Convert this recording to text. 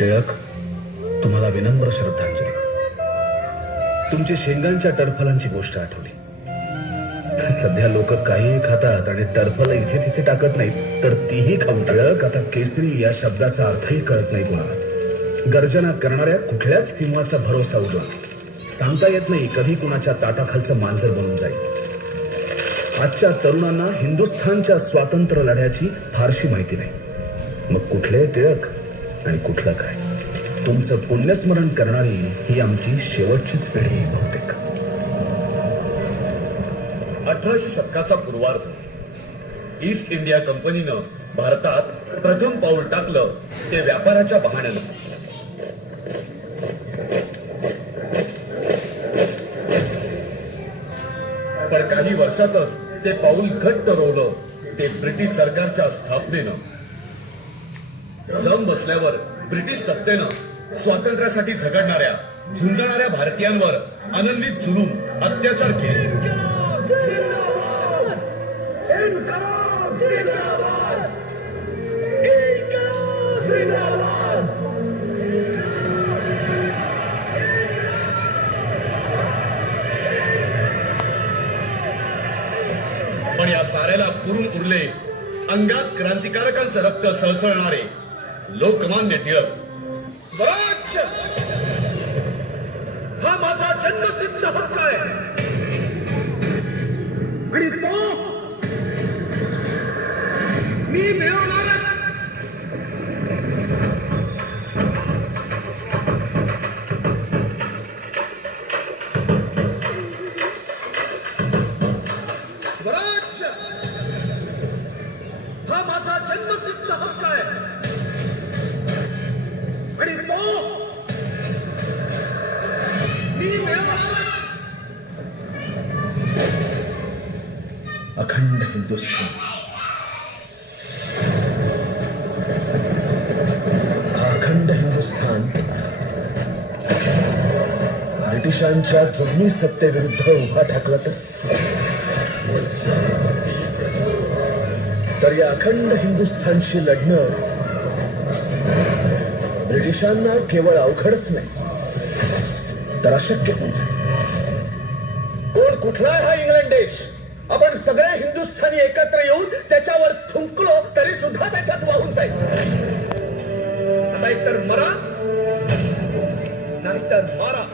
टिळक तुम्हाला विनम्र श्रद्धांजली. तुमची शेंगांच्या टरफलांची गोष्ट आठवली. सध्या लोक काहीही खातात आणि टरफल इथे तिथे टाकत नाहीत तर तीही खाऊन टिळक आता केसरी या शब्दाचा अर्थही कळत नाही कोणाला. गर्जना करणाऱ्या कुठल्याच सिंहाचा भरोसा उडवा सांगता येत नाही कधी कुणाच्या ताटाखालचं मांजर बनून जाईल. आजच्या तरुणांना हिंदुस्थानच्या स्वातंत्र्य लढ्याची फारशी माहिती नाही. मग कुठले टिळक? आणि कुठलं काय? तुमचं पुण्यस्मरण करणारी ही आमची शेवटचीच पिढी बहुतेक. अठराशे शतकाचा पूर्वार्ध ईस्ट इंडिया कंपनीनं भारतात प्रथम पाऊल टाकलं ते व्यापाराच्या बहाण्यानं. पण काही वर्षातच ते पाऊल घट्ट रोवलं ते ब्रिटिश सरकारच्या स्थापनेनं. जम बसल्यावर ब्रिटिश सत्तेनं स्वातंत्र्यासाठी झगडणाऱ्या झुंजणाऱ्या भारतीयांवर अनन्वित जुलूम अत्याचार केले. पण या साऱ्याला पुरून उरले अंगात क्रांतिकारकांचं रक्त सळसळणारे लोकमान्य टिळक. हा माझा जन्मसिद्ध हक्क आहे. आणि तो मी मिळवणारच. स्वराज्य हा माझा जन्मसिद्ध हक्क आहे. अखंड हिंदुस्थान हा अखंड हिंदुस्थान ब्रिटिशांच्या जुलमी सत्तेविरुद्ध उभा ठाकला तर या अखंड हिंदुस्थानशी लढणं ब्रिटिशांना केवळ अवघडच नाही तर अशक्य होऊन कोण कुठला आहे हा इंग्लंड देश? आपण सगळे हिंदुस्थानी एकत्र येऊन त्याच्यावर थुंकलो तरी सुद्धा त्याच्यात वाहून जाईल आता एकतर मरा नाहीतर मारा.